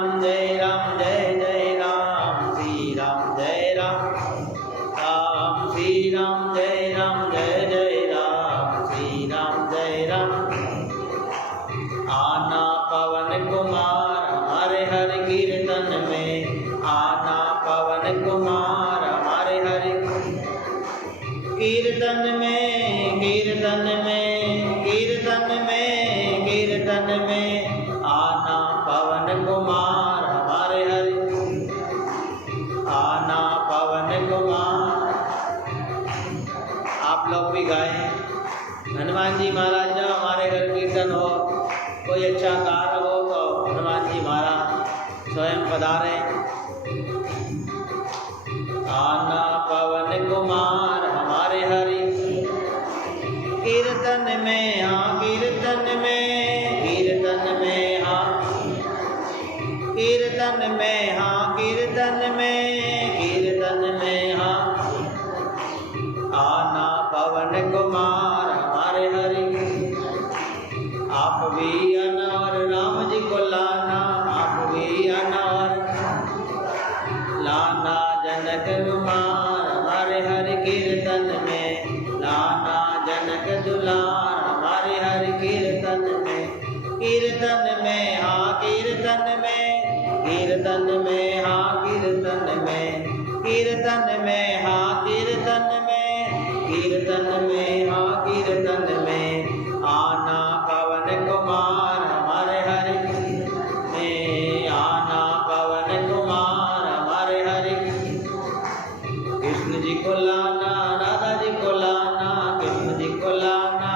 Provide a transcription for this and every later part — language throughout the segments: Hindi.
राम जय राम जय जय राम श्री राम जय राम राम श्री राम जय जय राम श्री राम जय राम। आना पवन कुमार हमारे हर कीर्तन में, आना पवन कुमार हमारे हर कीर्तन में, कीर्तन में, कीर्तन में, कीर्तन में। आना पवन कुमार हमारे हरि, आना पवन कुमार। आप लोग भी गाएं। हनुमान जी महाराज जब हमारे घर कीर्तन हो, कोई अच्छा कार्य हो तो हनुमान जी महाराज स्वयं पधारे। आना पवन कुमार हमारे हरि कीर्तन में, हाँ कीर्तन में, कीर्तन में, हाँ कीर्तन में, हाँ कीर्तन में, कीर्तन में, हाँ। आना पवन कुमार हमारे हरि, आप भी आना और राम जी को लाना, आप भी आना और लाना जनक कुमार हमारे हरि कीर्तन में, लाना जनक दुलार हमारे हरि कीर्तन में, कीर्तन में, हाँ कीर्तन में, कीर्तन में, हाँ कीर्तन में, कीर्तन में, हाँ कीर्तन में, कीर्तन में, हाँ कीर्तन में। आना पवन कुमार हमारे हरि में, आना पवन कुमार हमारे हरि। कृष्ण जी को लाना, राधा जी को लाना, कृष्ण जी को लाना,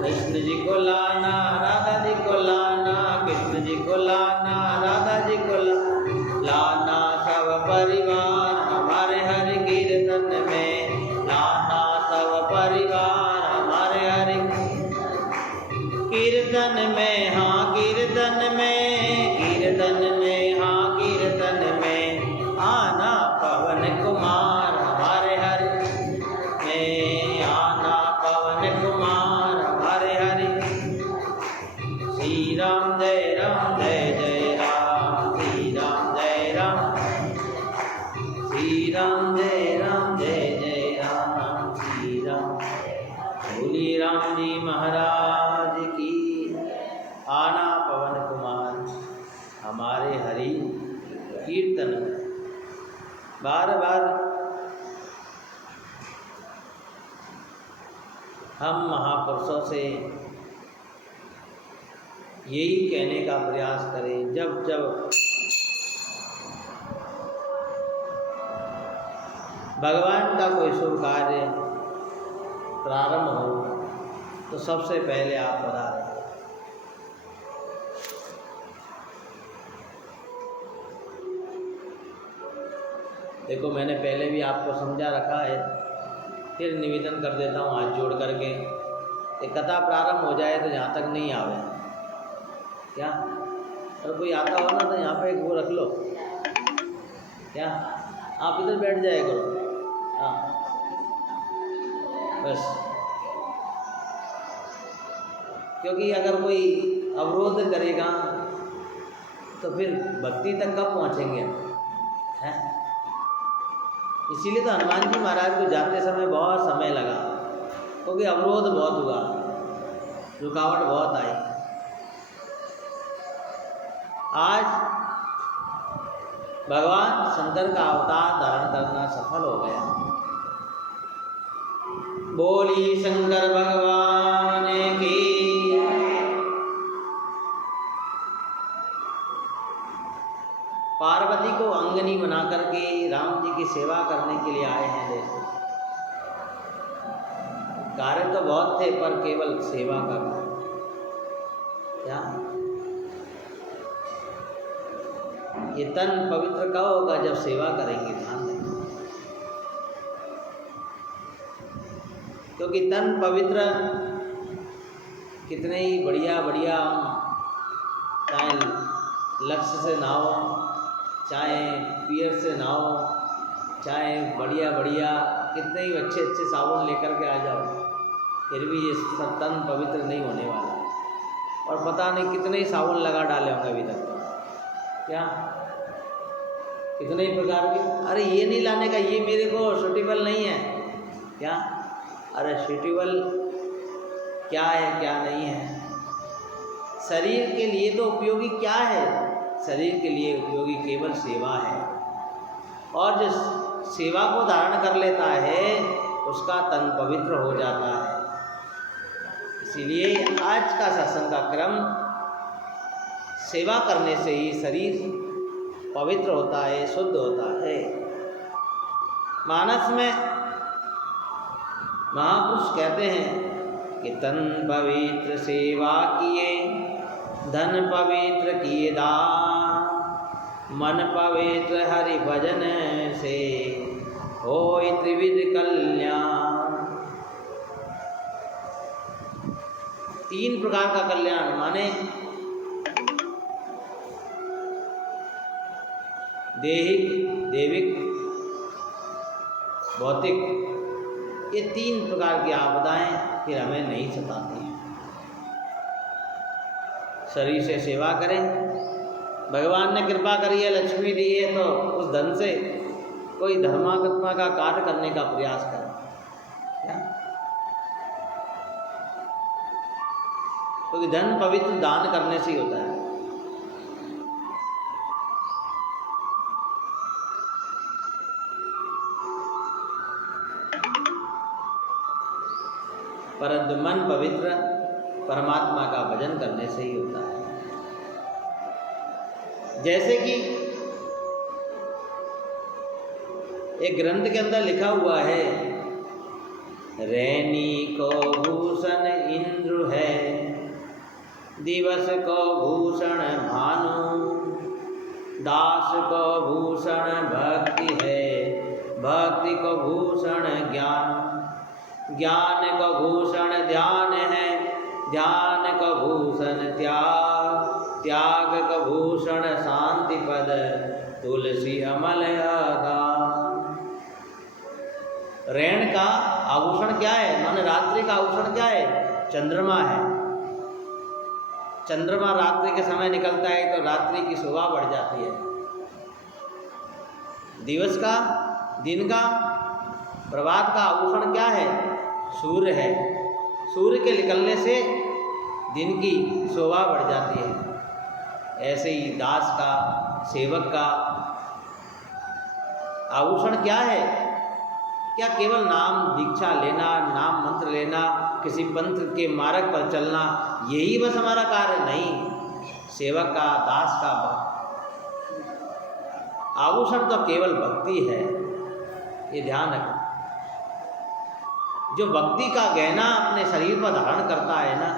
कृष्ण जी को लाना, राधा जी को लाना, कृष्ण जी को लाना, राधा जी को लाना। सब परिवार हमारे हरि कीर्तन में, लाना सब परिवार हमारे हरि कीर्तन में, हाँ कीर्तन में, कीर्तन में, हाँ कीर्तन में। आना पवन कुमार हमारे हरि में, आना पवन कुमार हमारे हरि। श्री राम जय जय राम, श्री राम जय राम, श्री राम जय जय राम, श्री राम। बोलिए राम जी महाराज की। आना पवन कुमार हमारे हरि कीर्तन में। बार बार हम महापुरुषों से यही कहने का प्रयास करें, जब जब भगवान का कोई शुभ कार्य प्रारंभ हो तो सबसे पहले आप पधारें। देखो, मैंने पहले भी आपको समझा रखा है, फिर निवेदन कर देता हूँ हाथ जोड़ करके। एक कथा प्रारंभ हो जाए तो यहाँ तक नहीं आवे क्या? अगर कोई आता हो ना तो यहाँ पे एक वो रख लो क्या, आप इधर बैठ जाए करो। हाँ बस, क्योंकि अगर कोई अवरोध करेगा तो फिर भक्ति तक कब पहुँचेंगे हैं? इसीलिए तो हनुमान जी महाराज को जाते समय बहुत समय लगा, क्योंकि अवरोध बहुत हुआ, रुकावट बहुत आई। आज भगवान शंकर का अवतार धारण करना सफल हो गया। बोली शंकर भगवान की। पार्वती को अंगनी बना करके राम जी की सेवा करने के लिए आए हैं। देखो, कार्य तो बहुत थे पर केवल सेवा करना क्या? ये तन पवित्र कब होगा? जब सेवा करेंगे। ध्यान दें, क्योंकि तन पवित्र कितने ही बढ़िया बढ़िया, चाहे लक्ष्य से ना हो, चाहे पियर से ना हो, चाहे बढ़िया बढ़िया कितने ही अच्छे अच्छे साबुन लेकर के आ जाओ, फिर भी ये सब तन पवित्र नहीं होने वाला। और पता नहीं कितने ही साबुन लगा डाले होंगे अभी तक। क्या कितने ही प्रकार के, अरे ये नहीं लाने का, ये मेरे को सूटेबल नहीं है। क्या, अरे सूटेबल क्या है क्या नहीं है? शरीर के लिए तो उपयोगी क्या है? शरीर के लिए उपयोगी केवल सेवा है, और जो सेवा को धारण कर लेता है उसका तन पवित्र हो जाता है। इसीलिए आज का सत्संग का क्रम सेवा करने से ही शरीर पवित्र होता है, शुद्ध होता है। मानस में महापुरुष कहते हैं कि तन पवित्र सेवा किए, धन पवित्र किए दान, मन पवित्र हरि भजन से होय त्रिविध कल्याण। 3 प्रकार का कल्याण, माने देहिक, देविक, भौतिक, ये 3 प्रकार की आपदाएं फिर हमें नहीं सताती हैं। शरीर से सेवा करें, भगवान ने कृपा करी है, लक्ष्मी दी है, तो उस धन से कोई धर्मात्मा का कार्य करने का प्रयास करें। क्या? क्योंकि धन पवित्र दान करने से ही होता है। परंतु मन पवित्र परमात्मा का भजन करने से ही होता है। जैसे कि एक ग्रंथ के अंदर लिखा हुआ है, रैनी को भूषण इंद्र है, दिवस को भूषण भानु, दास को भूषण भक्ति है, भक्ति को भूषण ज्ञान, ज्ञान को भूषण ध्यान है, ध्यान को भूषण त्याग, त्याग को भूषण शांति पद, तुलसी अमल आगान। रैन का आभूषण क्या है? माने रात्रि का आभूषण क्या है? चंद्रमा है। चंद्रमा रात्रि के समय निकलता है तो रात्रि की शोभा बढ़ जाती है। दिवस का, दिन का, प्रभात का आभूषण क्या है? सूर्य है। सूर्य के निकलने से दिन की शोभा बढ़ जाती है। ऐसे ही दास का, सेवक का आभूषण क्या है? क्या केवल नाम दीक्षा लेना, नाम मंत्र लेना, किसी पंथ के मार्ग पर चलना, यही बस हमारा कार्य? नहीं। सेवक का, दास का आभूषण तो केवल भक्ति है, ये ध्यान रखना। जो भक्ति का गहना अपने शरीर पर धारण करता है ना,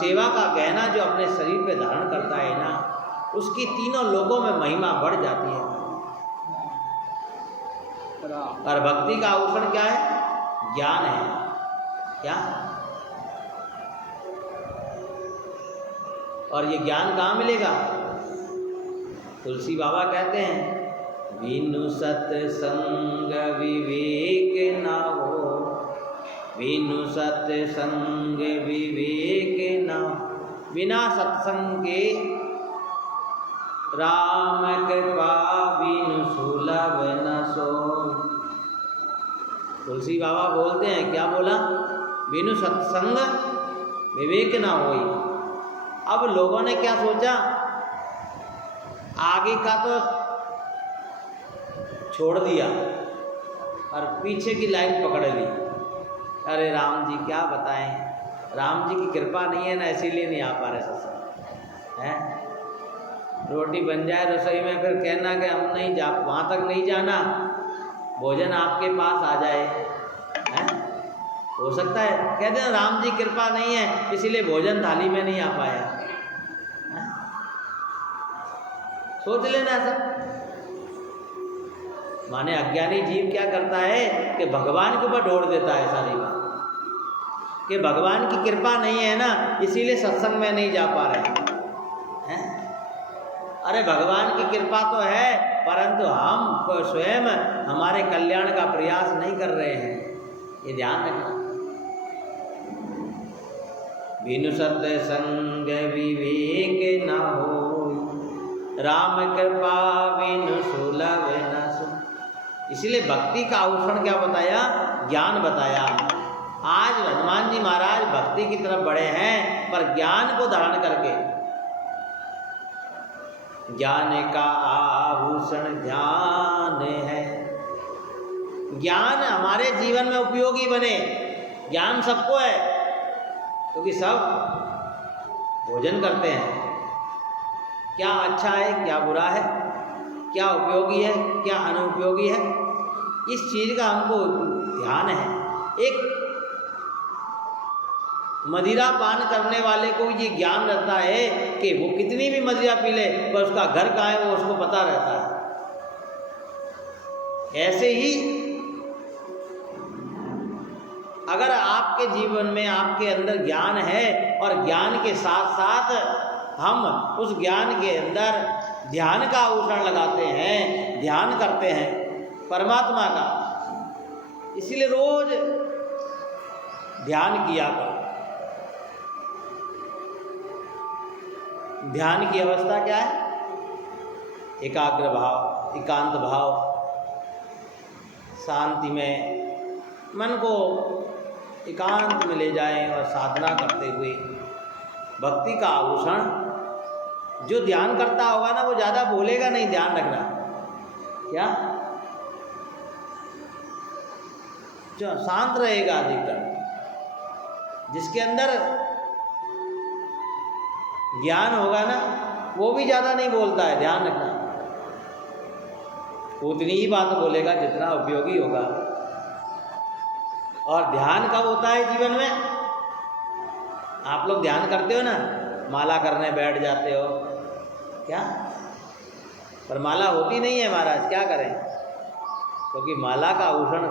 सेवा का गहना जो अपने शरीर पे धारण करता है ना, उसकी तीनों लोकों में महिमा बढ़ जाती है। और भक्ति का आभूषण क्या है? ज्ञान है। क्या? और ये ज्ञान कहाँ मिलेगा? तुलसी बाबा कहते हैं, बिनु सत्संग विवेक न हो, बिनु सत्संग विवेक न, बिना सत्संग के राम कृपा बिनु सुलभ न सो। तुलसी बाबा बोलते हैं, क्या बोला? बिनु सत्संग विवेक ना होई। अब लोगों ने क्या सोचा, आगे का तो छोड़ दिया और पीछे की लाइन पकड़ ली। अरे राम जी क्या बताएं, राम जी की कृपा नहीं है ना, इसीलिए नहीं आ पा रहे सत्संग हैं। रोटी बन जाए रसोई में, फिर कहना कि हम नहीं जा, वहाँ तक नहीं जाना, भोजन आपके पास आ जाए, हैं? हो सकता है। कहते हैं राम जी कृपा नहीं है इसीलिए भोजन थाली में नहीं आ पाया, हैं? सोच लेना सब। माने अज्ञानी जीव क्या करता है कि भगवान के ऊपर ढोड़ देता है सारी बात, कि भगवान की कृपा नहीं है ना इसीलिए सत्संग में नहीं जा पा रहे हैं। अरे भगवान की कृपा तो है, परंतु हम स्वयं हमारे कल्याण का प्रयास नहीं कर रहे हैं, ये ध्यान रखना। बिनु सत्संग विवेक न हो, राम कृपा बिनु सुलभ न सुन। इसलिए भक्ति का आभूषण क्या बताया? ज्ञान बताया। आज हनुमान जी महाराज भक्ति की तरफ बढ़े हैं, पर ज्ञान को धारण करके। ज्ञान का आभूषण ध्यान है। ज्ञान हमारे जीवन में उपयोगी बने। ज्ञान सबको है, क्योंकि सब भोजन करते हैं। क्या अच्छा है, क्या बुरा है, क्या उपयोगी है, क्या अनुपयोगी है, इस चीज़ का हमको ध्यान है। एक मदिरा पान करने वाले को ये ज्ञान रहता है कि वो कितनी भी मदिरा पी ले, पर उसका घर कहाँ है वो उसको पता रहता है। ऐसे ही अगर आपके जीवन में आपके अंदर ज्ञान है और ज्ञान के साथ साथ हम उस ज्ञान के अंदर ध्यान का आभूषण लगाते हैं, ध्यान करते हैं परमात्मा का, इसीलिए रोज ध्यान किया करो। ध्यान की अवस्था क्या है? एकाग्र भाव, एकांत भाव, शांति में मन को एकांत में ले जाएं और साधना करते हुए। भक्ति का आभूषण, जो ध्यान करता होगा ना वो ज़्यादा बोलेगा नहीं, ध्यान रखना। क्या? जो शांत रहेगा अधिकतर। जिसके अंदर ज्ञान होगा ना वो भी ज़्यादा नहीं बोलता है, ध्यान रखना। उतनी ही बात बोलेगा जितना उपयोगी होगा। और ध्यान कब होता है जीवन में? आप लोग ध्यान करते हो ना, माला करने बैठ जाते हो, क्या? पर माला होती नहीं है महाराज, क्या करें? क्योंकि माला का आभूषण,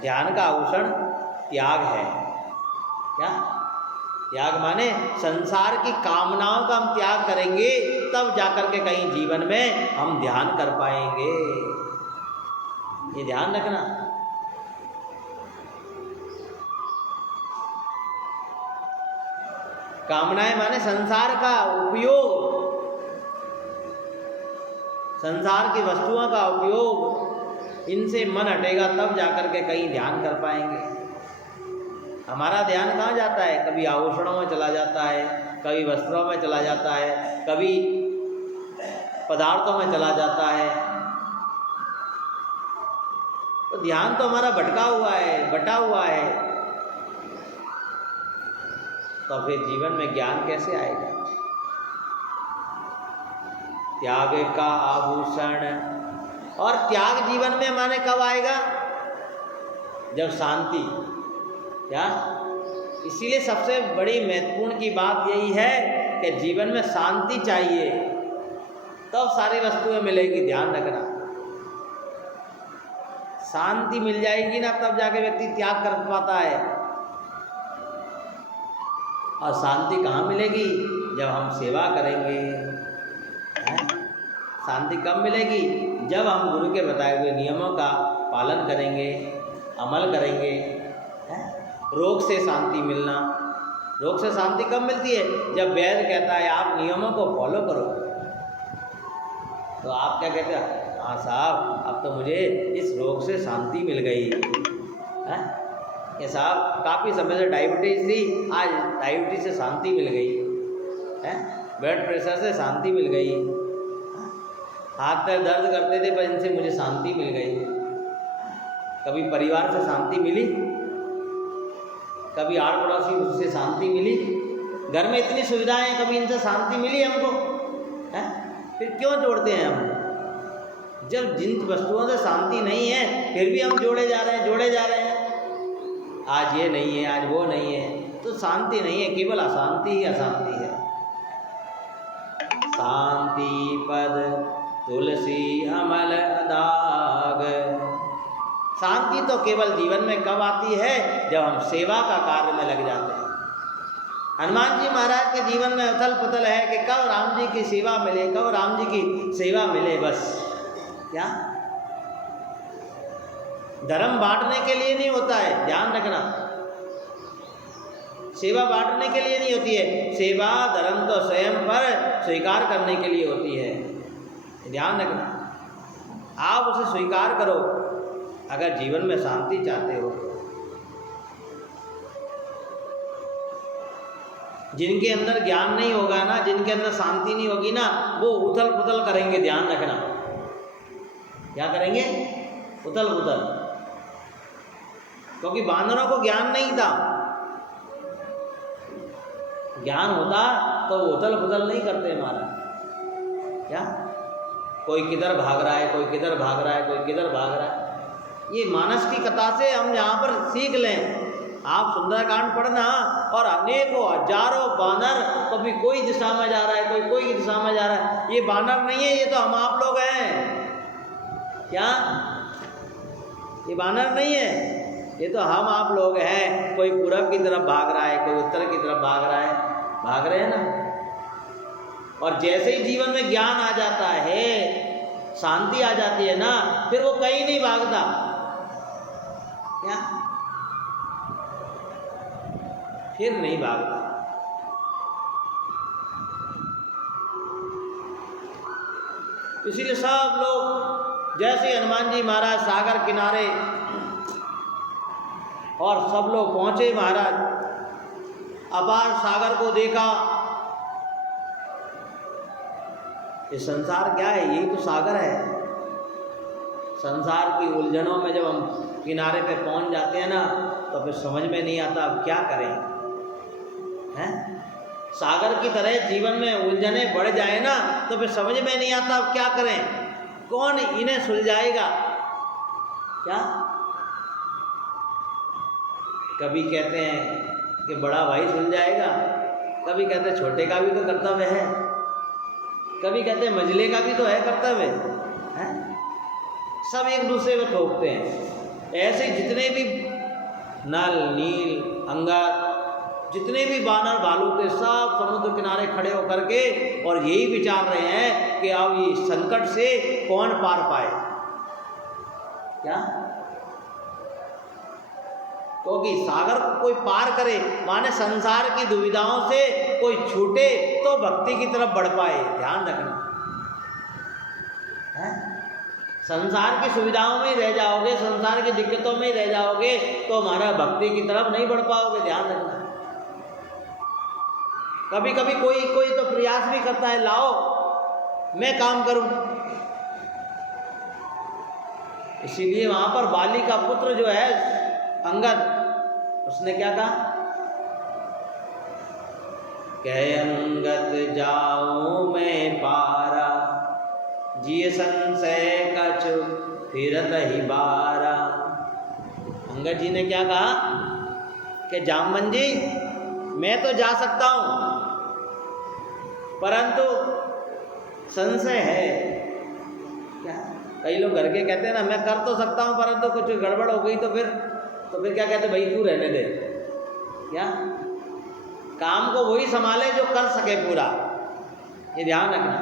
ध्यान का आभूषण त्याग है। क्या? त्याग माने संसार की कामनाओं का हम त्याग करेंगे, तब जाकर के कहीं जीवन में हम ध्यान कर पाएंगे। ये ध्यान रखना। कामनाएं माने संसार का उपयोग, संसार की वस्तुओं का उपयोग, इनसे मन हटेगा तब जाकर के कहीं ध्यान कर पाएंगे। हमारा ध्यान कहाँ जाता है? कभी आभूषणों में चला जाता है, कभी वस्त्रों में चला जाता है, कभी पदार्थों में चला जाता है। तो ध्यान तो हमारा भटका हुआ है, बटा हुआ है। तो फिर जीवन में ज्ञान कैसे आएगा? त्याग का आभूषण। और त्याग जीवन में माने कब आएगा? जब शांति। क्या? इसीलिए सबसे बड़ी महत्वपूर्ण की बात यही है कि जीवन में शांति चाहिए, तब सारी वस्तुएं मिलेगी। ध्यान रखना। शांति मिल जाएगी ना, तब जाके व्यक्ति त्याग कर पाता है। और शांति कहाँ मिलेगी? जब हम सेवा करेंगे। शांति कब मिलेगी? जब हम गुरु के बताए हुए नियमों का पालन करेंगे, अमल करेंगे। रोग से शांति मिलना। रोग से शांति कब मिलती है? जब वैद्य कहता है आप नियमों को फॉलो करो, तो आप क्या कहते हैं? हाँ साहब, अब तो मुझे इस रोग से शांति मिल गई है। ये साहब काफ़ी समय से डायबिटीज़ थी, आज डायबिटीज़ से शांति मिल गई है। ब्लड प्रेशर से शांति मिल गई, हाथ पैर दर्द करते थे पर इनसे मुझे शांति मिल गई। कभी परिवार से शांति मिली, कभी आड़ पड़ोसी से शांति मिली। घर में इतनी सुविधाएं, कभी इनसे शांति मिली हमको है? फिर क्यों जोड़ते हैं हम? जब जिन वस्तुओं से शांति नहीं है फिर भी हम जोड़े जा रहे हैं। आज ये नहीं है, आज वो नहीं है, तो शांति नहीं है, केवल अशांति ही अशांति है। शांति पद तुलसी अमल दाग। शांति तो केवल जीवन में कब आती है? जब हम सेवा का कार्य में लग जाते हैं। हनुमान जी महाराज के जीवन में उथल पुथल है कि कब राम जी की सेवा मिले, कब राम जी की सेवा मिले। बस क्या? धर्म बांटने के लिए नहीं होता है, ध्यान रखना। सेवा बांटने के लिए नहीं होती है। सेवा धर्म तो स्वयं पर स्वीकार करने के लिए होती है। ध्यान रखना, आप उसे स्वीकार करो अगर जीवन में शांति चाहते हो। जिनके अंदर ज्ञान नहीं होगा ना, जिनके अंदर शांति नहीं होगी ना, वो उथल पुथल करेंगे। ध्यान रखना, क्या करेंगे? उथल पुथल। क्योंकि बानरों को ज्ञान नहीं था। ज्ञान होता तो वो उथल पुथल नहीं करते महाराज। क्या कोई किधर भाग रहा है, कोई किधर भाग रहा है, कोई किधर भाग रहा है। ये मानस की कथा से हम यहाँ पर सीख लें। आप सुंदरकांड पढ़ना, और अनेकों हजारों बानर, कभी कोई दिशा में जा रहा है, कोई कोई दिशा में जा रहा है। ये बानर नहीं है, ये तो हम आप लोग हैं। क्या ये बानर नहीं है? ये तो हम आप लोग हैं। कोई पूरब की तरफ भाग रहा है, कोई उत्तर की तरफ भाग रहा है, भाग रहे हैं ना। और जैसे ही जीवन में ज्ञान आ जाता है, शांति आ जाती है ना, फिर वो कहीं नहीं भागता। क्या? फिर नहीं भागता। इसीलिए सब लोग, जैसे हनुमान जी महाराज सागर किनारे, और सब लोग पहुंचे महाराज, अपार सागर को देखा। ये संसार क्या है? यही तो सागर है। संसार की उलझनों में जब हम किनारे पे पहुंच जाते हैं ना, तो फिर समझ में नहीं आता अब क्या करें। हैं? सागर की तरह जीवन में उलझने बढ़ जाए ना, तो फिर समझ में नहीं आता अब क्या करें। कौन इन्हें सुलझाएगा? क्या? कभी कहते हैं कि बड़ा भाई सुलझाएगा, कभी कहते हैं छोटे का भी तो कर्तव्य है, कभी कहते हैं मंझले का भी तो है कर्तव्य है। सब एक दूसरे में ठोकते हैं। ऐसे जितने भी नल, नील, अंगार, जितने भी बानर भालू थे, सब समुद्र किनारे खड़े होकर के और यही विचार रहे हैं कि अब ये संकट से कौन पार पाए। क्या? क्योंकि सागर को कोई पार करे, माने संसार की दुविधाओं से कोई छूटे तो भक्ति की तरफ बढ़ पाए। ध्यान रखना है? संसार की सुविधाओं में ही रह जाओगे, संसार की दिक्कतों में ही रह जाओगे, तो हमारा भक्ति की तरफ नहीं बढ़ पाओगे। ध्यान रखना। कभी कभी कोई कोई तो प्रयास भी करता है, लाओ मैं काम करूं। इसीलिए वहां पर बाली का पुत्र जो है अंगद, उसने क्या कहा? कह अंगद जाऊं मैं पारा, जिय संशय कछु फिरत ही बारा। अंगद जी ने क्या कहा कि जामवन जी, मैं तो जा सकता हूं, परंतु संशय है। क्या? कई लोग घर के कहते हैं ना, मैं कर तो सकता हूं परंतु कुछ गड़बड़ हो गई तो फिर क्या कहते, भाई तू रहने दे। क्या? काम को वही संभाले जो कर सके पूरा। ये ध्यान रखना,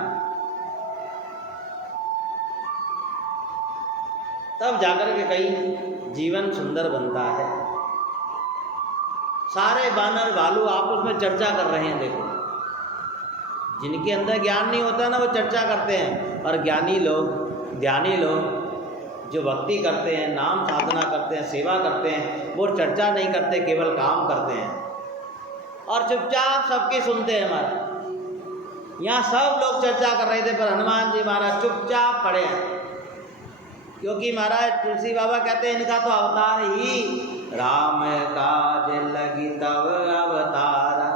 तब जाकर के कहीं जीवन सुंदर बनता है। सारे बानर भालू आपस में चर्चा कर रहे हैं। देखो, जिनके अंदर ज्ञान नहीं होता ना, वो चर्चा करते हैं। और ज्ञानी लोग, ध्यानी लोग जो भक्ति करते हैं, नाम साधना करते हैं, सेवा करते हैं, वो चर्चा नहीं करते, केवल काम करते हैं और चुपचाप सबकी सुनते हैं। हमारा यहाँ सब लोग चर्चा कर रहे थे, पर हनुमान जी महाराज चुपचाप खड़े हैं। क्योंकि महाराज तुलसी बाबा कहते हैं, इनका तो अवतार ही राम काज लगी तब अवतारा।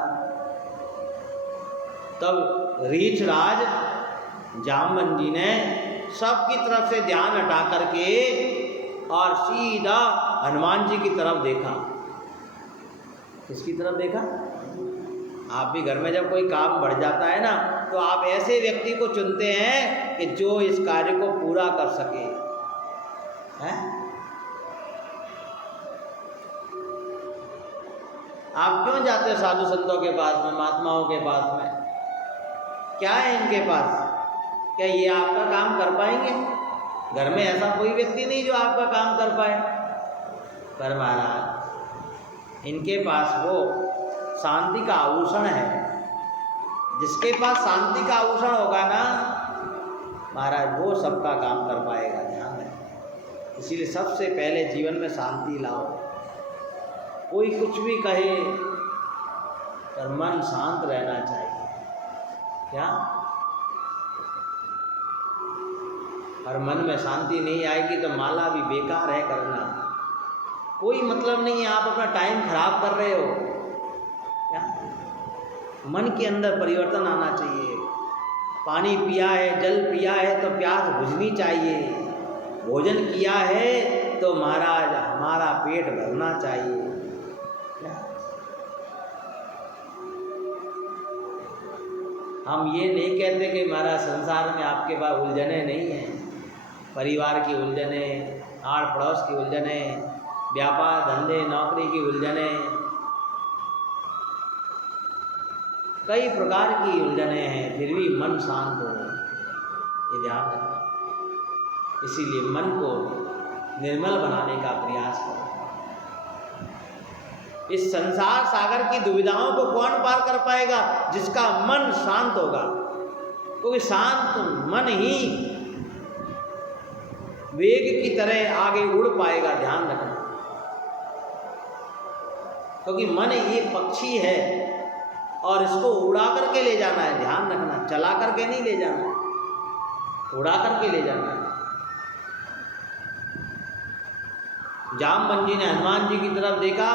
तब रीछ राज जामवन जी ने सबकी तरफ से ध्यान हटा करके और सीधा हनुमान जी की तरफ देखा। किसकी तरफ देखा? आप भी घर में जब कोई काम बढ़ जाता है ना, तो आप ऐसे व्यक्ति को चुनते हैं कि जो इस कार्य को पूरा कर सके। हैं? आप क्यों जाते हो साधु संतों के पास में, महात्माओं के पास में? क्या है इनके पास? क्या ये आपका काम कर पाएंगे? घर में ऐसा कोई व्यक्ति नहीं जो आपका काम कर पाए। पर महाराज, इनके पास वो शांति का आभूषण है। जिसके पास शांति का आभूषण होगा ना महाराज, वो सबका काम कर पाएगा। ध्यान रखें। इसीलिए सबसे पहले जीवन में शांति लाओ। कोई कुछ भी कहे पर मन शांत रहना चाहिए। क्या? और मन में शांति नहीं आएगी तो माला भी बेकार है करना। कोई मतलब नहीं है, आप अपना टाइम खराब कर रहे हो। क्या? मन के अंदर परिवर्तन आना चाहिए। पानी पिया है, जल पिया है तो प्यास बुझनी चाहिए। भोजन किया है तो महाराज हमारा पेट भरना चाहिए। क्या? हम ये नहीं कहते कि महाराज संसार में आपके पास उलझने नहीं हैं। परिवार की उलझने, आड़ पड़ोस की उलझने, व्यापार धंधे नौकरी की उलझने, कई प्रकार की उलझने हैं, फिर भी मन शांत हो, ये ध्यान रखें। इसीलिए मन को निर्मल बनाने का प्रयास करो। इस संसार सागर की दुविधाओं को कौन पार कर पाएगा? जिसका मन शांत होगा। क्योंकि शांत मन ही वेग की तरह आगे उड़ पाएगा। ध्यान रखना। क्योंकि मन ये पक्षी है और इसको उड़ा करके ले जाना है। ध्यान रखना, चला करके नहीं ले जाना है, उड़ा करके ले जाना है। जामवंत जी ने हनुमान जी की तरफ देखा।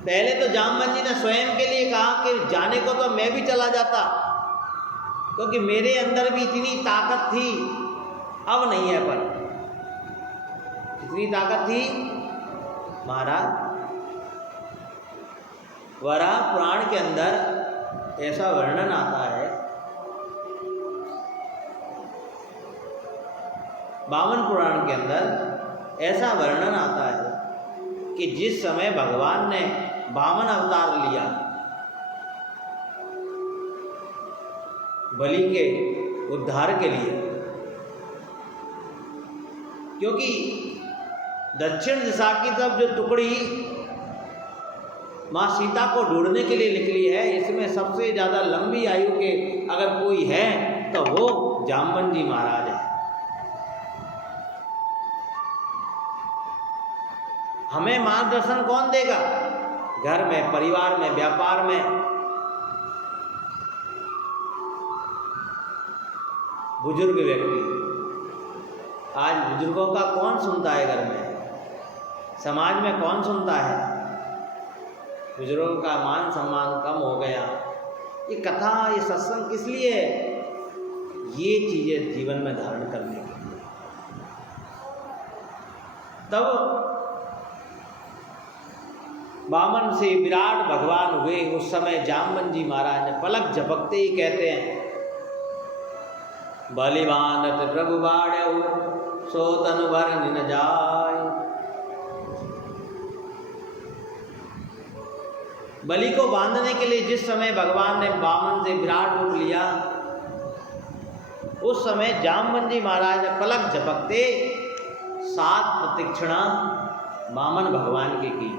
पहले तो जामवंत जी ने स्वयं के लिए कहा कि जाने को तो मैं भी चला जाता, क्योंकि मेरे अंदर भी इतनी ताकत थी, अब नहीं है। पर इतनी ताकत थी महाराज। वराह पुराण के अंदर ऐसा वर्णन आता है, वामन पुराण के अंदर ऐसा वर्णन आता है कि जिस समय भगवान ने वामन अवतार लिया बलि के उद्धार के लिए, क्योंकि दक्षिण दिशा की तरफ जो टुकड़ी माँ सीता को ढूंढने के लिए निकली है, इसमें सबसे ज़्यादा लंबी आयु के अगर कोई है तो वो जामवंत जी महाराज है। हमें मार्गदर्शन कौन देगा? घर में, परिवार में, व्यापार में। बुजुर्ग व्यक्ति, आज बुजुर्गों का कौन सुनता है? घर में, समाज में कौन सुनता है? बुजुर्गों का मान सम्मान कम हो गया। ये कथा, ये सत्संग किस लिए है? ये चीजें जीवन में धारण करने के लिए। तब वामन से विराट भगवान हुए। उस समय जामवंत जी महाराज ने पलक झपकते ही कहते हैं, बलिवानत प्रभु बाढ़ सो तनु भर न जाय। बलि को बांधने के लिए जिस समय भगवान ने वामन से विराट रूप लिया, उस समय जामवंत जी महाराज ने पलक झपकते 7 प्रदक्षिणा वामन भगवान के की।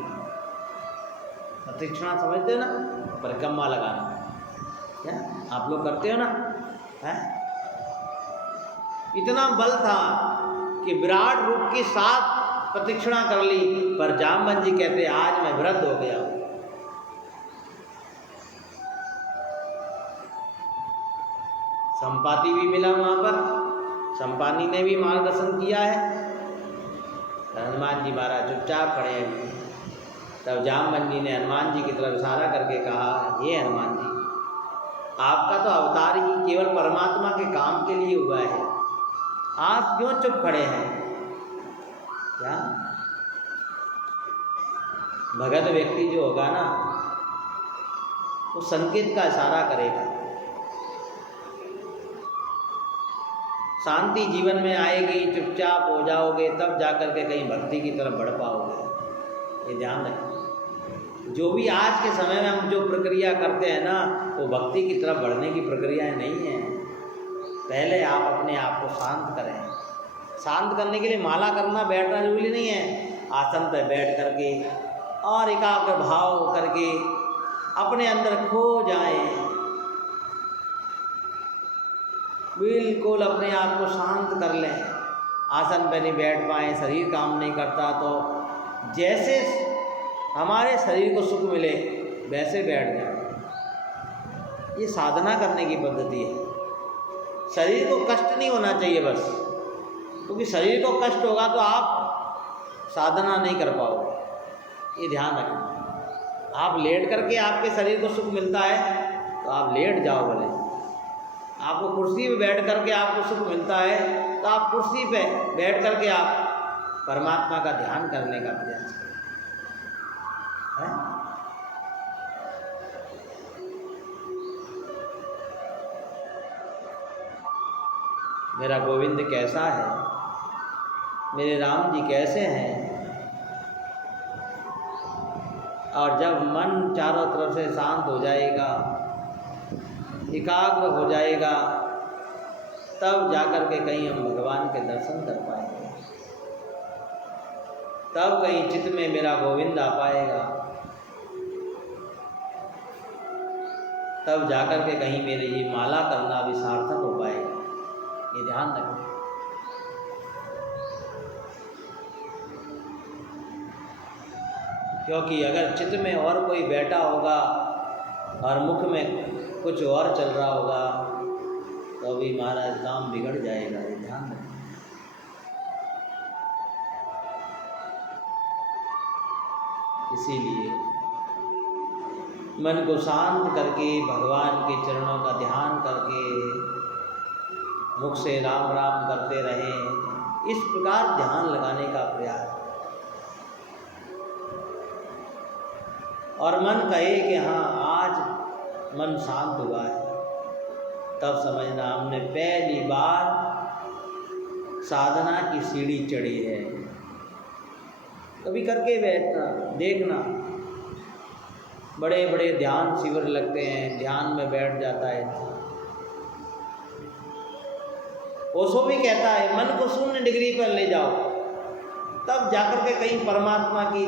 प्रदक्षिणा समझते हो ना? परिक्रमा लगाना। क्या आप लोग करते हो ना? है? इतना बल था कि विराट रूप की 7 प्रदक्षिणा कर ली। पर जामवंत जी कहते आज मैं वृद्ध हो गया हूं। संपाति भी मिला वहां पर, संपाति ने भी मार्गदर्शन किया है। हनुमान जी महाराज चुपचाप खड़े हैं। तब जामवंत जी ने हनुमान जी की तरफ इशारा करके कहा, ये हनुमान जी, आपका तो अवतार ही केवल परमात्मा के काम के लिए हुआ है, आप क्यों चुप खड़े हैं? क्या भगत व्यक्ति जो होगा ना, वो संकेत का इशारा करेगा। शांति जीवन में आएगी, चुपचाप हो जाओगे, तब जाकर के कहीं भक्ति की तरफ बढ़ पाओगे। ये ध्यान रखें। जो भी आज के समय में हम जो प्रक्रिया करते हैं ना, वो भक्ति की तरफ बढ़ने की प्रक्रियाएं नहीं है। पहले आप अपने आप को शांत करें। शांत करने के लिए माला करना, बैठना जरूरी नहीं है। आसन पर बैठ करके और एकाग्र भाव करके अपने अंदर खो जाएं, बिल्कुल अपने आप को शांत कर लें। आसन पे नहीं बैठ पाए, शरीर काम नहीं करता, तो जैसे हमारे शरीर को सुख मिले वैसे बैठ जाए। ये साधना करने की पद्धति है। शरीर को कष्ट नहीं होना चाहिए बस, क्योंकि शरीर को कष्ट होगा तो आप साधना नहीं कर पाओगे। ये ध्यान रखें। आप लेट करके आपके शरीर को सुख मिलता है तो आप लेट जाओ भले। आपको कुर्सी पे बैठ करके आपको सुख मिलता है तो आप कुर्सी पे बैठ करके आप परमात्मा का ध्यान करने का प्रयास करें। मेरा गोविंद कैसा है, मेरे राम जी कैसे हैं। और जब मन चारों तरफ से शांत हो जाएगा, एकाग्र हो जाएगा, तब जाकर के कहीं हम भगवान के दर्शन कर पाएंगे। तब कहीं चित्त में मेरा गोविंद आ पाएगा, तब जाकर के कहीं मेरे ये माला करना भी सार्थक हो पाएगा। ये ध्यान रखें। क्योंकि अगर चित्त में और कोई बैठा होगा और मुख में कुछ और चल रहा होगा तो भी महाराज काम बिगड़ जाएगा। ये ध्यान रखें। इसीलिए मन को शांत करके भगवान के चरणों का ध्यान करके मुख से राम राम करते रहें। इस प्रकार ध्यान लगाने का प्रयास, और मन कहे कि हाँ आज मन शांत हुआ है, तब समझना हमने पहली बार साधना की सीढ़ी चढ़ी है। कभी करके बैठना, देखना। बड़े बड़े ध्यान शिविर लगते हैं, ध्यान में बैठ जाता है। ओशो भी कहता है मन को 0 डिग्री पर ले जाओ, तब जाकर के कहीं परमात्मा की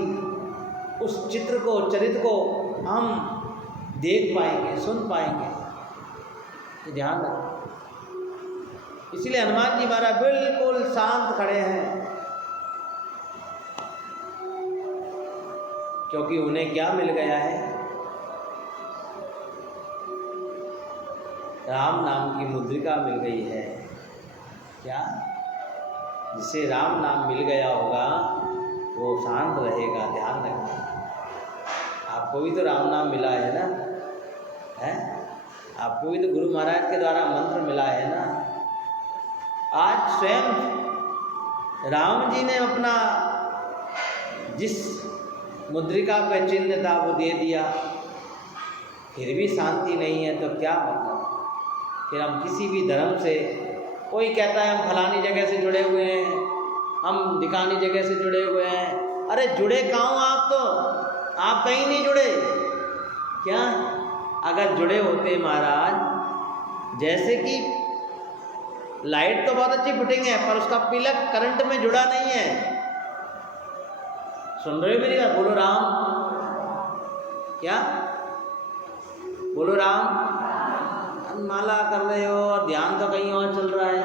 उस चित्र को, चरित्र को हम देख पाएंगे, सुन पाएंगे। ध्यान रखें। इसलिए हनुमान जी महाराज बिल्कुल शांत खड़े हैं, क्योंकि उन्हें क्या मिल गया है? राम नाम की मुद्रिका मिल गई है। क्या? जिसे राम नाम मिल गया होगा वो शांत रहेगा। ध्यान रखना। आपको भी तो राम नाम मिला है ना, है? आपको भी तो गुरु महाराज के द्वारा मंत्र मिला है ना। आज स्वयं राम जी ने अपना जिस मुद्रिका पे चिन्ह था वो दे दिया, फिर भी शांति नहीं है तो क्या मतलब? फिर हम किसी भी धर्म से, कोई कहता है हम फलानी जगह से जुड़े हुए हैं, हम ढिकानी जगह से जुड़े हुए हैं। अरे जुड़े कहाँ हो आप? तो आप कहीं नहीं जुड़े। क्या? अगर जुड़े होते महाराज, जैसे कि लाइट तो बहुत अच्छी फिटिंग है पर उसका पिलक करंट में जुड़ा नहीं है। सुन रहे हो मेरी बात? बोलो राम। क्या बोलो? राम। माला कर रहे हो और ध्यान तो कहीं और चल रहा है।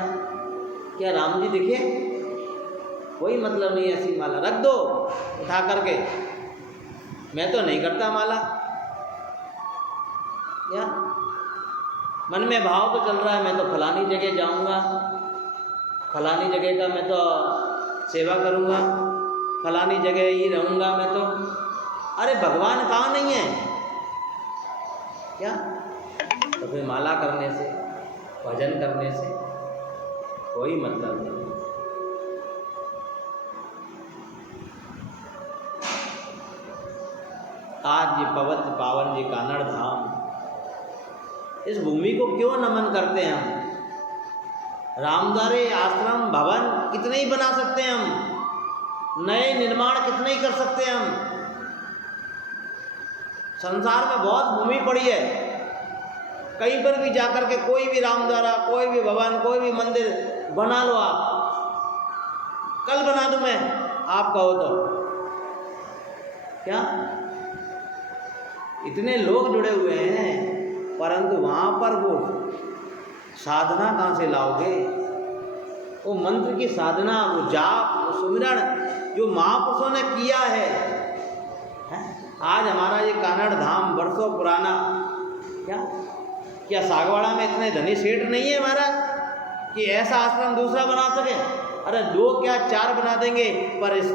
क्या राम जी दिखे? कोई मतलब नहीं ऐसी माला। रख दो उठा करके। मैं तो नहीं करता माला। क्या मन में भाव तो चल रहा है मैं तो फलानी जगह जाऊंगा, फलानी जगह का मैं तो सेवा करूंगा, फलानी जगह ही रहूंगा मैं तो। अरे भगवान कहाँ नहीं है? क्या? तो फिर माला करने से, भजन करने से कोई मतलब नहीं। आज ये पवित्र पावन जी कानड़ धाम, इस भूमि को क्यों नमन करते हैं हम? रामद्वारे आश्रम भवन कितने ही बना सकते हैं हम, नए निर्माण कितने ही कर सकते हैं हम। संसार में बहुत भूमि पड़ी है, कहीं पर भी जाकर के कोई भी रामद्वारा, कोई भी भवन, कोई भी मंदिर बना लो आप। कल बना दूं मैं, आप कहो तो। क्या? इतने लोग जुड़े हुए हैं, परंतु वहाँ पर वो साधना कहाँ से लाओगे? वो मंत्र की साधना, वो जाप, वो सुमिरन जो महापुरुषों ने किया है। आज हमारा ये कानड़ धाम वर्षों पुराना, क्या सागवाड़ा में इतने धनी सेठ नहीं है महाराज कि ऐसा आश्रम दूसरा बना सके? अरे 2 क्या 4 बना देंगे, पर इस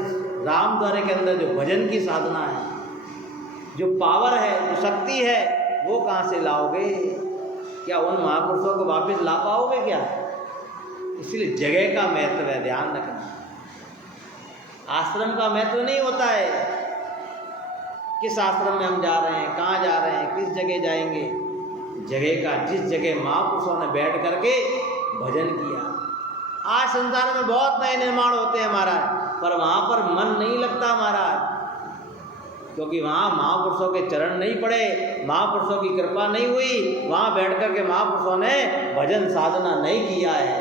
राम द्वारे के अंदर जो भजन की साधना है, जो पावर है, जो शक्ति है, वो कहाँ से लाओगे? क्या उन महापुरुषों को वापस ला पाओगे क्या? इसलिए जगह का महत्व है, ध्यान रखना। आश्रम का महत्व नहीं होता है किस आश्रम में हम जा रहे हैं, कहाँ जा रहे हैं, किस जगह जाएंगे। जगह का, जिस जगह महापुरुषों ने बैठ करके भजन किया। आज संसार में बहुत नए निर्माण होते हैं महाराज, पर वहाँ पर मन नहीं लगता महाराज, क्योंकि वहाँ महापुरुषों के चरण नहीं पड़े, महापुरुषों की कृपा नहीं हुई, वहाँ बैठ कर के महापुरुषों ने भजन साधना नहीं किया है।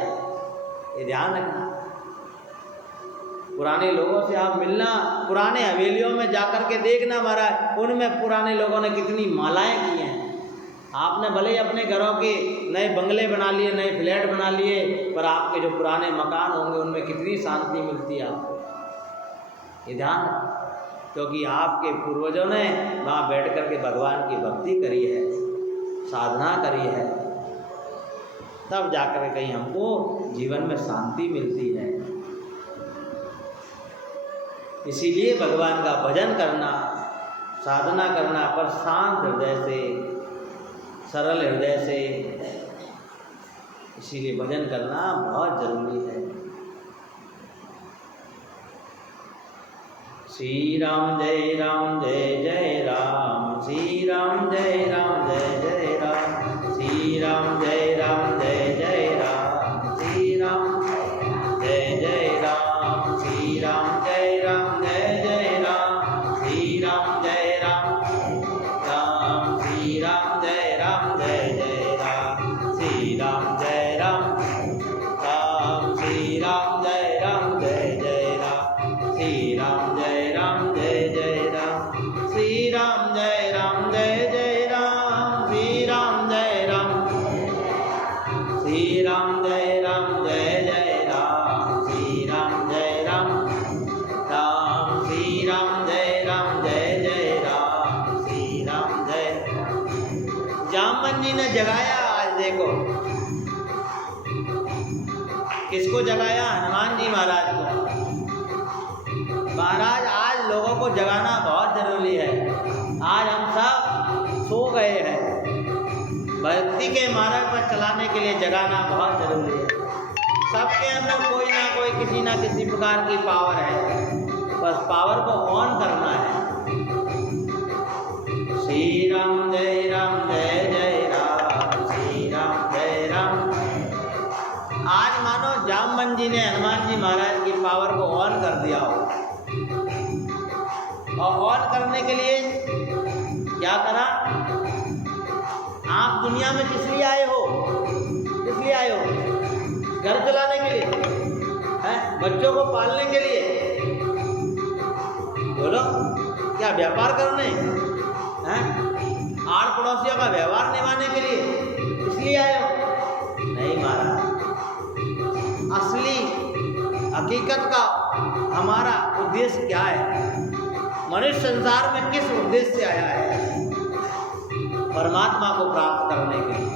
ये ध्यान रखना। पुराने लोगों से आप मिलना, पुराने हवेलियों में जाकर के देखना महाराज, उनमें पुराने लोगों ने कितनी मालाएं की हैं। आपने भले ही अपने घरों के नए बंगले बना लिए, नए फ्लैट बना लिए, पर आपके जो पुराने मकान होंगे उनमें कितनी शांति मिलती है आपको। ये ध्यान, क्योंकि आपके पूर्वजों ने वहाँ बैठ कर के भगवान की भक्ति करी है, साधना करी है, तब जाकर कहीं हमको जीवन में शांति मिलती है। इसीलिए भगवान का भजन करना, साधना करना, पर शांत हृदय से, सरल हृदय से, इसीलिए भजन करना बहुत जरूरी है। श्री राम जय राम जय जय राम, श्री राम जय राम जय जय राम, श्री राम जय राम जय जय राम, श्री राम जय जय राम, श्री राम जय राम जय जय राम, श्री राम जय राम राम, श्री राम जय राम जय जय राम, श्री राम जय राम राम, श्री राम जय राम जय जय राम, श्री राम जय राम जय जय राम, श्री राम जय राम जय जय राम, श्री राम जय राम, श्री राम जय राम जय जय राम, श्री राम जय राम राम, श्री राम जय राम जय जय राम, श्री राम जय। जामवन जी ने जगाया, आज देखो किसको जगाया? हनुमान जी महाराज को। महाराज आज लोगों को जगाना बहुत जरूरी है। आज हम सब सो गए हैं, भक्ति के मार्ग पर चलाने के लिए जगाना बहुत जरूरी है। सबके अंदर कोई ना कोई, किसी ना किसी प्रकार की पावर है, बस पावर को ऑन करना है। श्री राम जय राम जय जय राम, श्री राम जय राम। आज मानो जामवन जी ने हनुमान जी महाराज की पावर को ऑन कर दिया हो, और ऑन करने के लिए क्या करा? आप दुनिया में किस लिए आए हो? किस लिए आए हो? घर चलाने के लिए है? बच्चों को पालने के लिए? बोलो, क्या व्यापार करने हैं? आड़ पड़ोसियों का व्यवहार निभाने के लिए इसलिए आए हो? नहीं महाराज, असली हकीकत का हमारा उद्देश्य क्या है? मनुष्य संसार में किस उद्देश्य से आया है? परमात्मा को प्राप्त करने के लिए।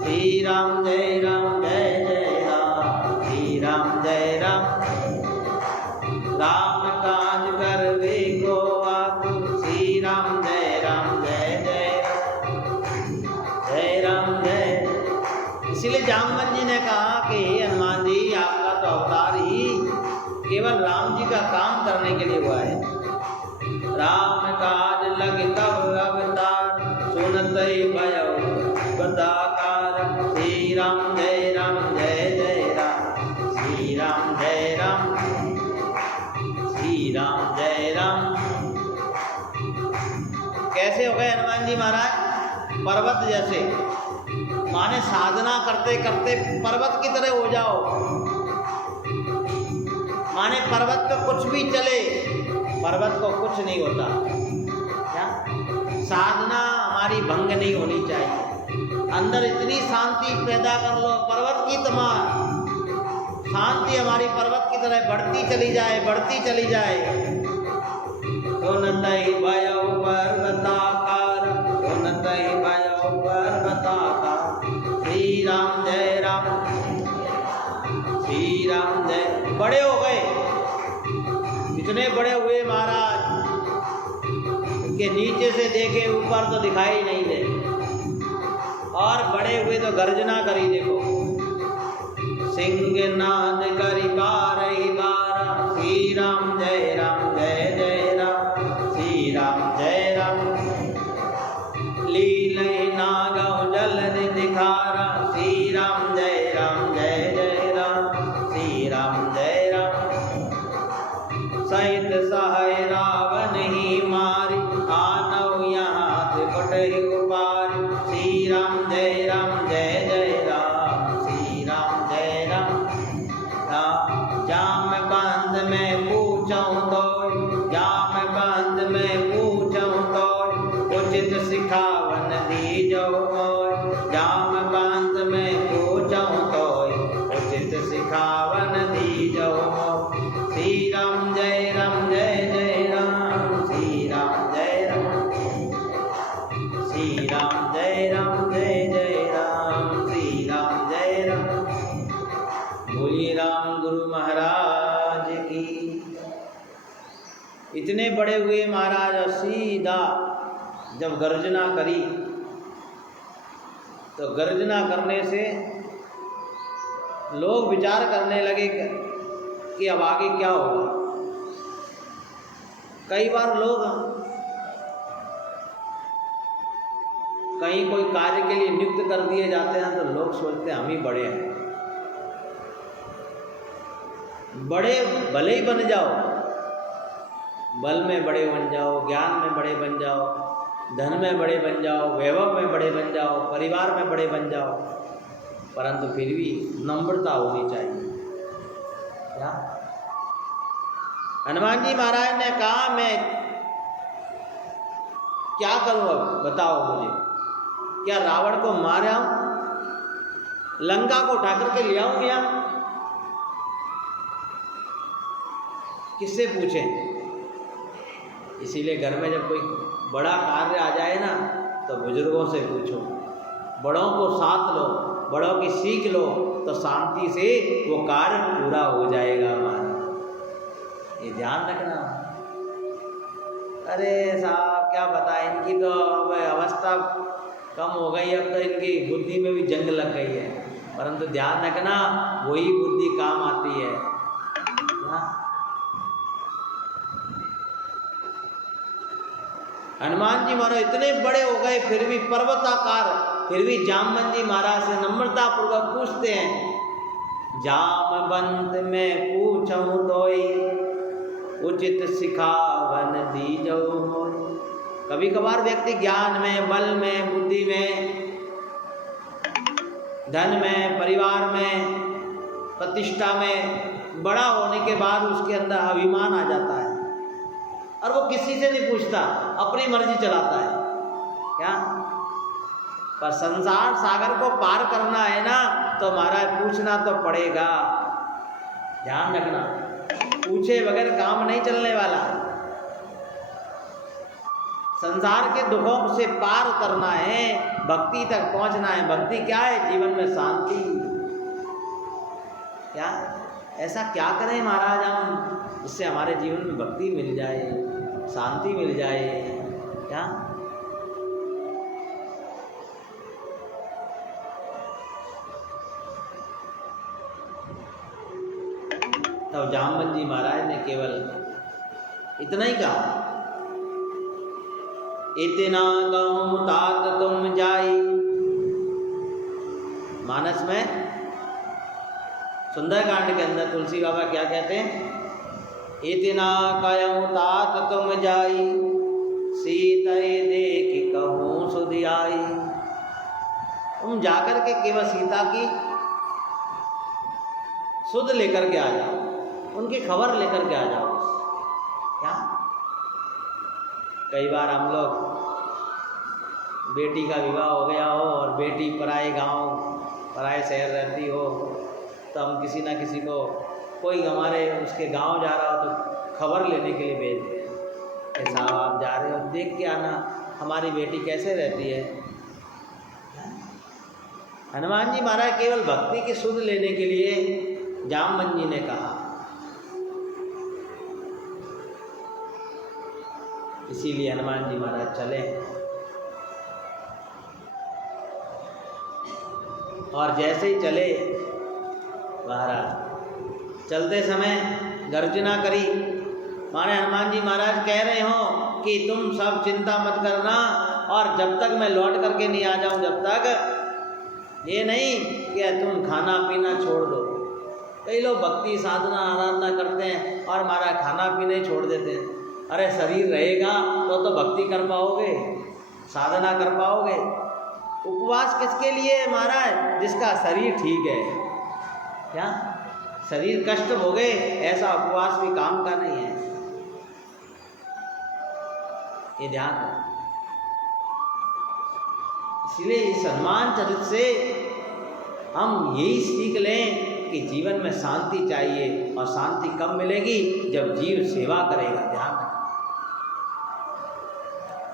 श्री राम जय राम जय जय राम, श्री राम जय राम, राम काज करवे को आतुर, श्री राम जय राम जय जय जय राम जय। इसीलिए जामवन जी ने कहा कि हनुमान जी, आपका तो अवतार ही केवल राम जी का काम करने के लिए हुआ है। राम काज लग तब अवतार, सुनत ही भयो बताकार, श्री राम जय राम, श्री राम जय राम, श्री राम जय राम। कैसे हो गए हनुमान जी महाराज? पर्वत जैसे, माने साधना करते करते पर्वत की तरह हो जाओ। माने पर्वत पे कुछ भी चले, पर्वत को कुछ नहीं होता। क्या साधना हमारी भंग नहीं होनी चाहिए। अंदर इतनी शांति पैदा कर लो, पर्वत की तरह शांति हमारी पर्वत की तरह बढ़ती चली जाए, बढ़ती चली जाए। सुनतहि भयो पर्वताकार, सुनतहि भयो पर्वताकार। श्री राम जय राम, श्री राम जय। बड़े हो गए, इतने बड़े हुए महाराज के नीचे से देखे ऊपर तो दिखाई नहीं दे, और बड़े हुए तो गर्जना करी। देखो सिंहनाद करी बारही बारा। श्री राम जय राम, जय जय राम, श्री राम जय राम। लीलय नागौ जल दिखारा। श्री राम जय राम, जय जय राम, श्री राम जय राम। सहित सहाय रावण ही मारी, आनव यहाँ त्रिपट ही उपारी। श्री राम जय राम, जय जय राम, श्री राम जय राम। जाम बंद में पूछऊं तो, जाम बंद में पूछऊं तो, उचित सिखावन दीजो मोय। जाम बंद में पूछऊं तो, उचित सिखावन दीजो मोय। श्री राम जय राम, जय जय राम, श्री राम जय राम, श्री राम जय राम, जय जय राम, श्री राम जय राम। बोलिए राम गुरु महाराज की। इतने बड़े हुए महाराज, और सीधा जब गर्जना करी तो गर्जना करने से लोग विचार करने लगे कि अब आगे क्या होगा। कई बार लोग कहीं कोई कार्य के लिए नियुक्त कर दिए जाते हैं तो लोग सोचते हैं हम ही बड़े हैं। बड़े भले ही बन जाओ, बल में बड़े बन जाओ, ज्ञान में बड़े बन जाओ, धन में बड़े बन जाओ, वैभव में बड़े बन जाओ, परिवार में बड़े बन जाओ, परंतु फिर भी नम्रता होनी चाहिए। क्या हनुमान जी महाराज ने कहा मैं क्या करूं, अब बताओ मुझे, क्या रावण को मार आऊं, लंका को उठा करके ले आऊं क्या? किससे पूछें? इसीलिए घर में जब कोई बड़ा कार्य आ जाए ना तो बुजुर्गों से पूछो, बड़ों को साथ लो, बड़ों की सीख लो, तो शांति से वो कार्य पूरा हो जाएगा हमारा। ये ध्यान रखना। अरे साहब क्या बताएं, इनकी तो अब अवस्था कम हो गई, अब तो इनकी बुद्धि में भी जंग लग गई है, परंतु ध्यान रखना वही बुद्धि काम आती है। हनुमान जी महाराज इतने बड़े हो गए फिर भी पर्वताकार, फिर भी जामवंत जी महाराज से नम्रता पूर्वक पूछते हैं, जामवंत में पूछऊं तोई, उचित सिखावन दीजो मोय। कभी कभार व्यक्ति ज्ञान में, बल में, बुद्धि में, धन में, परिवार में, प्रतिष्ठा में बड़ा होने के बाद उसके अंदर अभिमान आ जाता है और वो किसी से नहीं पूछता, अपनी मर्जी चलाता है। क्या? पर संसार सागर को पार करना है ना तो महाराज पूछना तो पड़ेगा। ध्यान रखना, पूछे बगैर काम नहीं चलने वाला। संसार के दुखों से पार उतरना है, भक्ति तक पहुंचना है। भक्ति क्या है? जीवन में शांति। क्या ऐसा क्या करें महाराज हम जिससे हमारे जीवन में भक्ति मिल जाए, शांति मिल जाए? क्या तब जामवंत जी महाराज ने केवल इतना ही कहा, इतना कहूं तात तुम जाई। मानस में सुंदरकांड के अंदर तुलसी बाबा क्या कहते हैं? इतना कहूं तात तुम जाई, सीतै देख कहूं सुध आई। तुम जाकर के केवल सीता की सुध लेकर के आ जाओ, उनकी खबर लेकर के आ जाओ। क्या कई बार हम लोग बेटी का विवाह हो गया हो और बेटी पराए गांव पराए शहर रहती हो, तो हम किसी ना किसी को, कोई हमारे उसके गांव जा रहा हो तो खबर लेने के लिए भेजते हैं कि साहब आप जा रहे हो, देख के आना हमारी बेटी कैसे रहती है। हनुमान जी महाराज केवल भक्ति की सुध लेने के लिए जामवन जी ने कहा, इसीलिए हनुमान जी महाराज चले। और जैसे ही चले महाराज, चलते समय गर्जना करी, माने हनुमान जी महाराज कह रहे हो कि तुम सब चिंता मत करना, और जब तक मैं लौट करके नहीं आ जाऊं, जब तक ये नहीं कि तुम खाना पीना छोड़ दो। कई लोग भक्ति साधना आराधना करते हैं और हमारा खाना पीना ही छोड़ देते हैं। अरे शरीर रहेगा तो भक्ति कर पाओगे, साधना कर पाओगे। उपवास किसके लिए है महाराज? जिसका शरीर ठीक है। क्या शरीर कष्ट भोगे, ऐसा उपवास भी काम का नहीं है, ये ध्यान रखो। इसलिए इस हनुमान चरित्र से हम यही सीख लें कि जीवन में शांति चाहिए, और शांति कब मिलेगी? जब जीव सेवा करेगा। ध्यान रखना,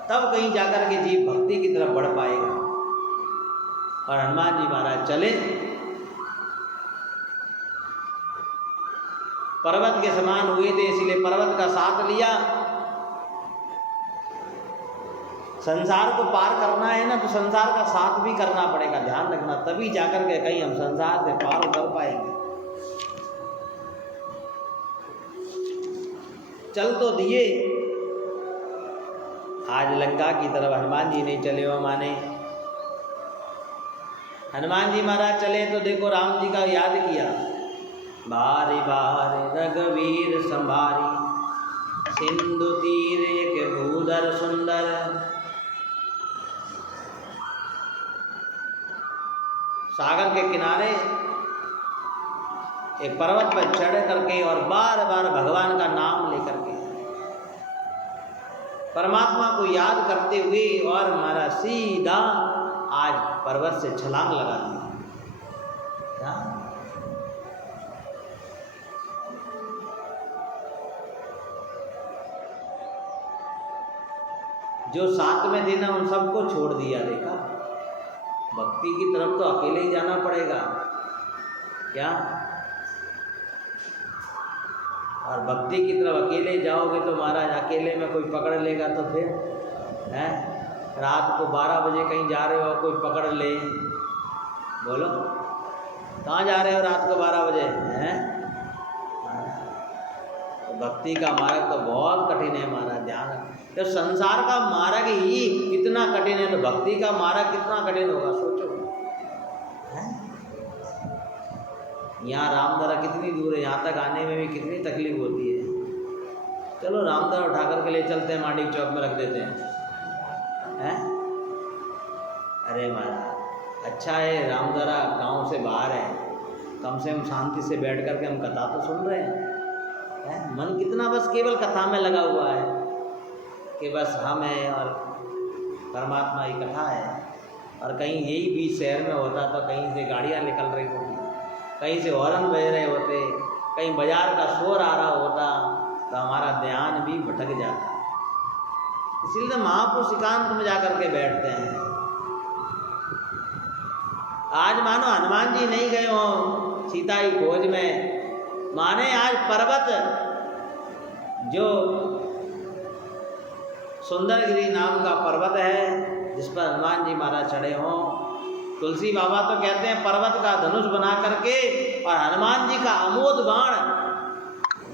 तब कहीं जाकर के जीव भक्ति की तरफ बढ़ पाएगा। और हनुमान जी महाराज चले, पर्वत के समान हुए थे, इसलिए पर्वत का साथ लिया। संसार को पार करना है ना, तो संसार का साथ भी करना पड़ेगा। ध्यान रखना, तभी जाकर के कहीं हम संसार से पार कर पाएंगे। चल तो दिए, आज लंका की तरफ हनुमान जी नहीं चले हो, माने हनुमान जी महाराज चले तो देखो राम जी का याद किया, बारी बारी रघुवीर संभारी, सिंधु तीर एक भूधर सुंदर। सागर के किनारे एक पर्वत पर चढ़ करके और बार बार भगवान का नाम लेकर के, परमात्मा को याद करते हुए, और हमारा सीधा आज पर्वत से छलांग लगा दिया। जो साथ में थे ना, उन सबको छोड़ दिया। देखा, भक्ति की तरफ तो अकेले ही जाना पड़ेगा। क्या? और भक्ति की तरफ अकेले जाओगे तो महाराज अकेले में कोई पकड़ लेगा तो फिर है, रात को 12 बजे कहीं जा रहे हो, कोई पकड़ ले, बोलो कहाँ जा रहे हो रात को 12 बजे हैं? तो भक्ति का मार्ग तो बहुत कठिन है महाराज, ध्यान रखना। जब संसार का मार्ग ही कितना कठिन है, तो भक्ति का मार्ग कितना कठिन होगा, सोचो। यहाँ रामदरा कितनी दूर है, यहाँ तक आने में भी कितनी तकलीफ होती है। चलो रामदरा उठा कर के ले चलते हैं, मांडीक चौक में रख देते हैं। अरे महाराज अच्छा है, रामदरा गांव से बाहर है, कम से कम शांति से बैठ कर के हम कथा तो सुन रहे हैं। मन कितना बस केवल कथा में लगा हुआ है कि बस हम हैं और परमात्मा की कथा है। और कहीं यही बीच शहर में होता तो कहीं से गाड़ियाँ निकल रही होती, कहीं से हॉर्न बज रहे होते, कहीं बाजार का शोर आ रहा होता, तो हमारा ध्यान भी भटक जाता। इसीलिए तो महापुरुष एकांत में जाकर के बैठते हैं। आज मानो हनुमान जी नहीं गए हो सीता की खोज में, माने आज पर्वत जो सुंदरगिरी नाम का पर्वत है, जिस पर हनुमान जी महाराज चढ़े हों। तुलसी बाबा तो कहते हैं पर्वत का धनुष बना करके, और हनुमान जी का अमोद बाण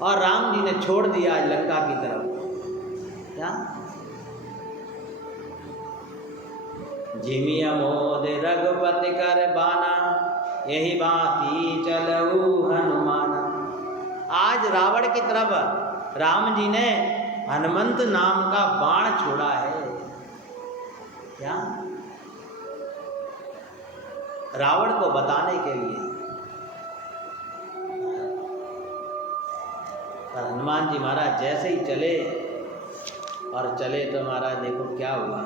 और राम जी ने छोड़ दिया आज लंका की तरफ। क्या? जिमि अमोद रघुपति कर बाना, यही बाती चलऊ हनुमाना। आज रावण की तरफ राम जी ने हनुमंत नाम का बाण छोड़ा है। क्या? रावण को बताने के लिए। और हनुमान जी महाराज जैसे ही चले, और चले तो महाराज देखो क्या हुआ।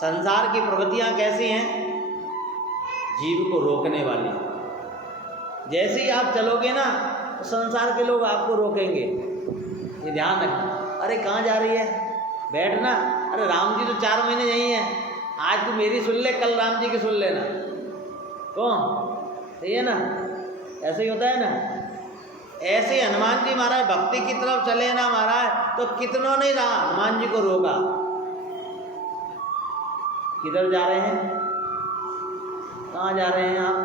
संसार की प्रवृत्तियां कैसी हैं? जीव को रोकने वाली। जैसे ही आप चलोगे ना तो संसार के लोग आपको रोकेंगे, ये ध्यान रखना। अरे कहाँ जा रही है, बैठना। अरे राम जी तो 4 महीने यहीं हैं, आज तू मेरी सुन ले, कल राम जी की सुन लेना। कौन? सही है ना, ऐसे ही होता है ना। ऐसे हनुमान जी महाराज भक्ति की तरफ चले ना महाराज, तो कितनों ने हनुमान जी को रोका। किधर जा रहे हैं, कहाँ जा रहे हैं आप?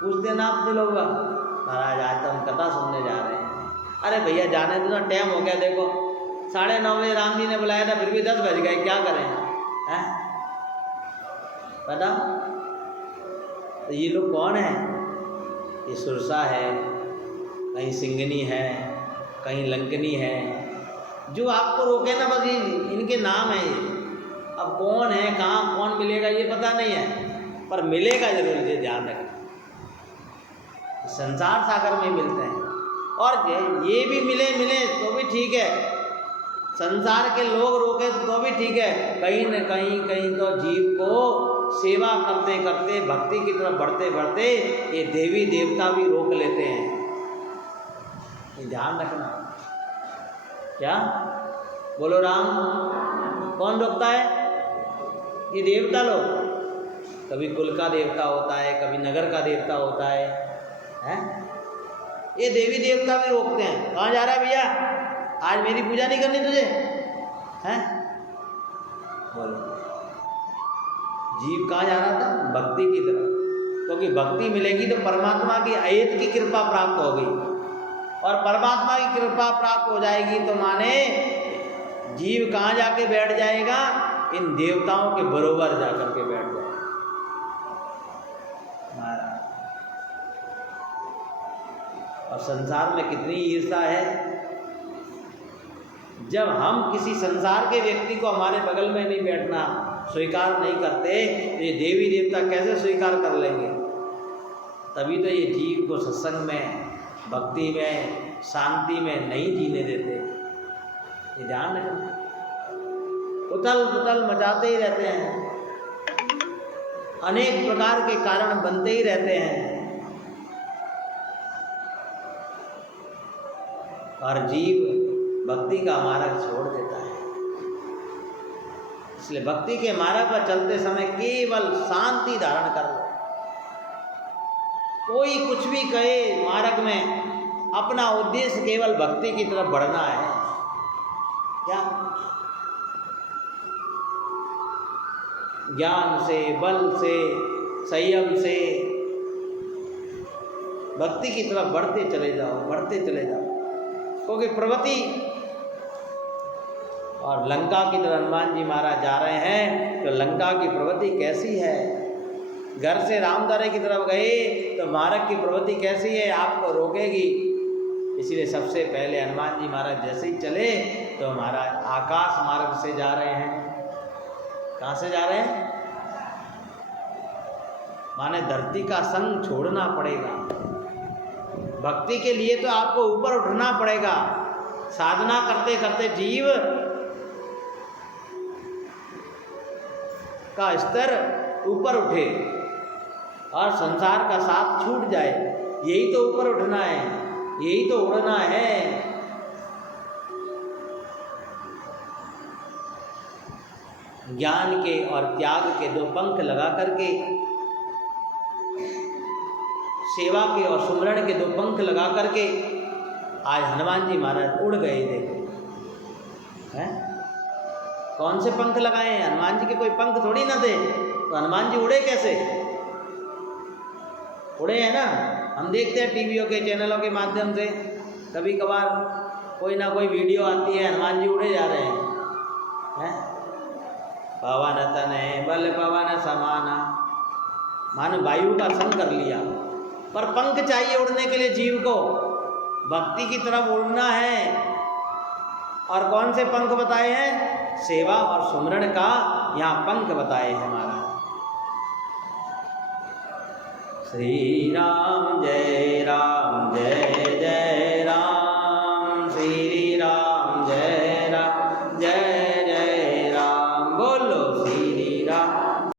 पूछते ना आपसे लोग, महाराज आज तो हम कथा सुनने जा रहे हैं। अरे भैया जाने दो ना, टाइम हो गया, देखो 9:30 बजे राम जी ने बुलाया था, फिर भी 10 बज गए, क्या करें हैं? पता? तो ये लोग कौन है? ये सुरसा है, कहीं सिंगनी है, कहीं लंकनी है, जो आपको रोके ना, बस ये इनके नाम है ये। अब कौन है, कहाँ कौन मिलेगा ये पता नहीं है, पर मिलेगा जरूर, ये ध्यान रखना। संसार सागर में मिलते हैं, और ये भी मिले तो भी ठीक है, संसार के लोग रोके तो भी ठीक है। कहीं न कहीं तो जीव को सेवा करते करते, भक्ति की तरफ बढ़ते बढ़ते ये देवी देवता भी रोक लेते हैं, ये ध्यान रखना। क्या बोलो राम? कौन रोकता है? ये देवता लोग। कभी कुल का देवता होता है, कभी नगर का देवता होता है, हैं? ये देवी देवता भी रोकते हैं। कहाँ जा रहा है भैया, आज मेरी पूजा नहीं करनी तुझे, हैं? बोलो, जीव कहाँ जा रहा था? भक्ति की तरफ, क्योंकि भक्ति मिलेगी तो परमात्मा की अयत की कृपा प्राप्त होगी, और परमात्मा की कृपा प्राप्त हो जाएगी तो माने जीव कहाँ जाके बैठ जाएगा? इन देवताओं के बरोबर जाकर के बैठ जाएगा। और संसार में कितनी ईर्ष्या है। जब हम किसी संसार के व्यक्ति को हमारे बगल में नहीं बैठना स्वीकार नहीं करते, तो ये देवी देवता कैसे स्वीकार कर लेंगे? तभी तो ये जीव को सत्संग में, भक्ति में, शांति में नहीं जीने देते। ये ध्यान रखना। उथल पुथल मचाते ही रहते हैं, अनेक प्रकार के कारण बनते ही रहते हैं, और जीव भक्ति का मार्ग छोड़ देता है। इसलिए भक्ति के मार्ग पर चलते समय केवल शांति धारण कर लो। कोई कुछ भी कहे, मार्ग में अपना उद्देश्य केवल भक्ति की तरफ बढ़ना है। क्या? ज्ञान से, बल से, संयम से भक्ति की तरफ बढ़ते चले जाओ, बढ़ते चले जाओ। क्योंकि प्रवृत्ति, और लंका की तरफ हनुमान जी महाराज जा रहे हैं, तो लंका की प्रवृत्ति कैसी है? घर से रामदारे की तरफ गए तो मार्ग की प्रवृत्ति कैसी है? आपको रोकेगी। इसलिए सबसे पहले हनुमान जी महाराज जैसे ही चले तो महाराज आकाश मार्ग से जा रहे हैं। कहाँ से जा रहे हैं? माने धरती का संग छोड़ना पड़ेगा। भक्ति के लिए तो आपको ऊपर उठना पड़ेगा। साधना करते करते जीव का स्तर ऊपर उठे और संसार का साथ छूट जाए, यही तो ऊपर उठना है, यही तो उड़ना है। ज्ञान के और त्याग के 2 पंख लगा करके, सेवा के और सुमरण के 2 पंख लगा करके आज हनुमान जी महाराज उड़ गए। देखो हैं, कौन से पंख लगाए हैं? हनुमान जी के कोई पंख थोड़ी ना थे, तो हनुमान जी उड़े कैसे? उड़े हैं ना। हम देखते हैं टीवियों के चैनलों के माध्यम से, कभी कभार कोई ना कोई वीडियो आती है, हनुमान जी उड़े जा रहे हैं। पवन तनय बल पवन समाना, मानो वायु का संग कर लिया। पर पंख चाहिए उड़ने के लिए जीव को, भक्ति की तरफ उड़ना है। और कौन से पंख बताए हैं? सेवा और सुमरण का यहाँ पंख बताए हैं हमारा। श्री राम जय जय राम, श्री